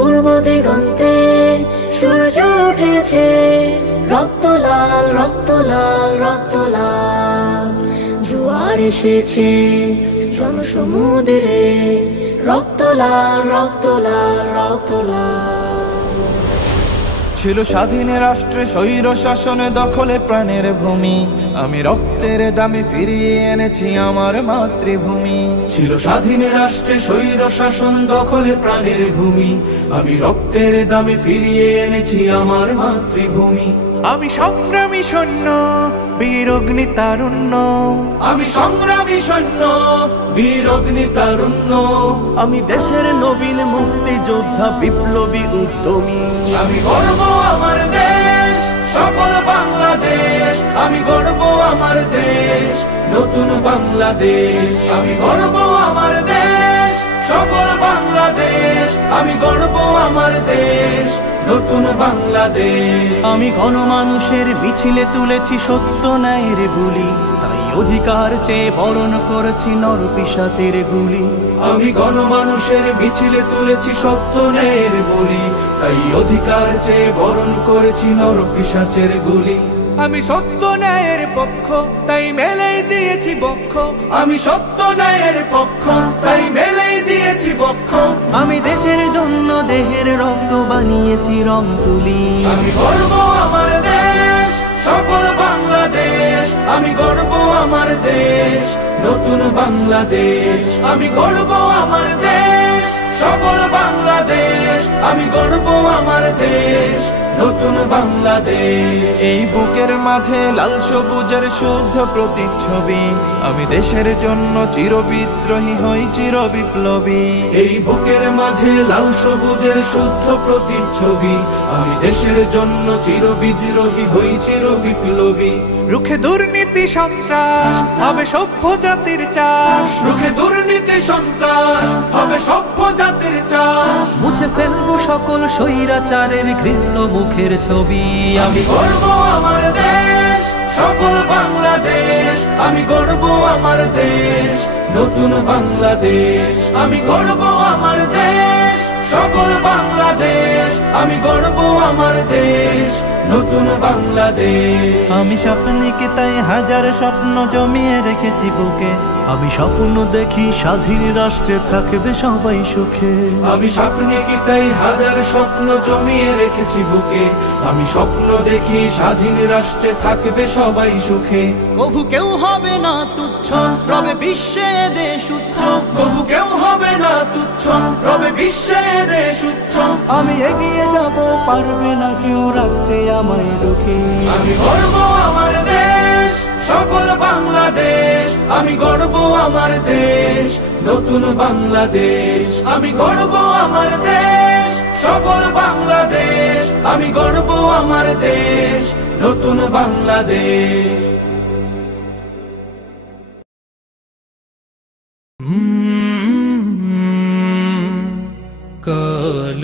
পূর্ব দিগন্তে সূর্য উঠেছে, রক্ত লাল রক্ত লাল রক্ত লাল। জোয়ার এসেছে জনসমুদ্রে, রক্ত লাল রক্ত লাল রক্ত লাল। ছিল স্বাধীন রাষ্ট্রে স্বৈর শাসনে দখলে প্রাণের ভূমি, আমি রক্তের দামে ফিরিয়ে এনেছি আমার মাতৃভূমি। ছিল স্বাধীন রাষ্ট্রে স্বৈর শাসন দখলে প্রাণের ভূমি, আমি রক্তের দামে ফিরিয়ে এনেছি আমার মাতৃভূমি। আমি সংগ্রামী সৈন্য বীর অগ্নি তারুণ্য, আমি সংগ্রামী সৈন্য বীর অগ্নি তারুণ্য। আমি দেশের নবীন মুক্তিযোদ্ধা বিপ্লবী উদ্যমী। আমি গর্ব আমার দেশ সফল বাংলাদেশ, আমি গর্ব আমার দেশ নতুন বাংলাদেশ। আমি গর্ব আমার দেশ সফল বাংলাদেশ, আমি গর্ব আমার দেশ নতুন বাংলাদেশ। আমি গণমানুষের মিছিলে তুলেছি সত্য ন্যায়ের বুলি, তাই অধিকার চেয়ে বরণ করেছি নর পিশাচের গুলি। আমি গণমানুষের মিছিলে তুলেছি সত্য ন্যায়ের বলি, তাই অধিকার চেয়ে বরণ করেছি নর পিশাচের গুলি। আমি সত্য ন্যায়ের পক্ষ, তাই মেলেই দিয়েছি বক্ষ। আমি সত্য ন্যায়ের পক্ষ, তাই মেলেই দিয়েছি বক্ষ। আমি দেশের জন্য দেহের রক্ত বানিয়েছি রং তুলি। আমি গর্ব আমার দেশ সফল বাংলাদেশ, আমি গর্ব আমার দেশ নতুন বাংলাদেশ। আমি গর্ব আমার দেশ সফল বাংলাদেশ, আমি গর্ব আমার দেশ নতুন বাংলাদেশ। এই বুকের মাঝে লাল সবুজের শুদ্ধ প্রতিচ্ছবি, আমি দেশের জন্য চিরবিদ্রোহী হই চির বিপ্লবী। এই বুকের মাঝে লাল সবুজের শুদ্ধ প্রতিচ্ছবি, আমি দেশের জন্য চিরবিদ্রোহী হই চির বিপ্লবী। রুখে দুর্নীতি সন্ত্রাস হবে সভ্য জাতির চাষ, রুখে দুর্নীতি সন্ত্রাস হবে সভ্য জাতির চাষ। মুছে ফেলবো সকল স্বৈরাচারের ঘৃণ্য মুখের ছবি। আমি গর্ব আমার দেশ সফল বাংলাদেশ, আমি গর্ব আমার দেশ নতুন বাংলাদেশ। আমি গর্ব আমার দেশ সফল বাংলাদেশ, আমি গর্ব আমার দেশ নতুন বাংলাদেশ। আমি স্বপ্নকে তাই হাজার স্বপ্ন জমিয়ে রেখেছি বুকে, আমি স্বপ্ন দেখি স্বাধীন রাষ্ট্রে থাকবে সবাই সুখে। আমি স্বপ্নে কি তাই হাজার স্বপ্ন জমিয়ে রেখেছি বুকে, আমি স্বপ্ন দেখি স্বাধীন রাষ্ট্রে থাকবে সবাই সুখে। কভু কেউ হবে না তুচ্ছ, রবে বিশ্বে দেশ উচ্চ। কবু কেউ হবে না তুচ্ছ, রবে বিশ্বে দেশ উচ্চ। আমি এগিয়ে যাব, পারবে না কেউ রাখতে আমায় রুখে। আমি গর্ব আমার দেশ সফল বাংলাদেশ, আমি গর্ব আমার দেশ নতুন বাংলাদেশ। আমি গর্ব আমার দেশ সফল বাংলাদেশ, আমি গর্ব আমার দেশ নতুন বাংলাদেশ। কাল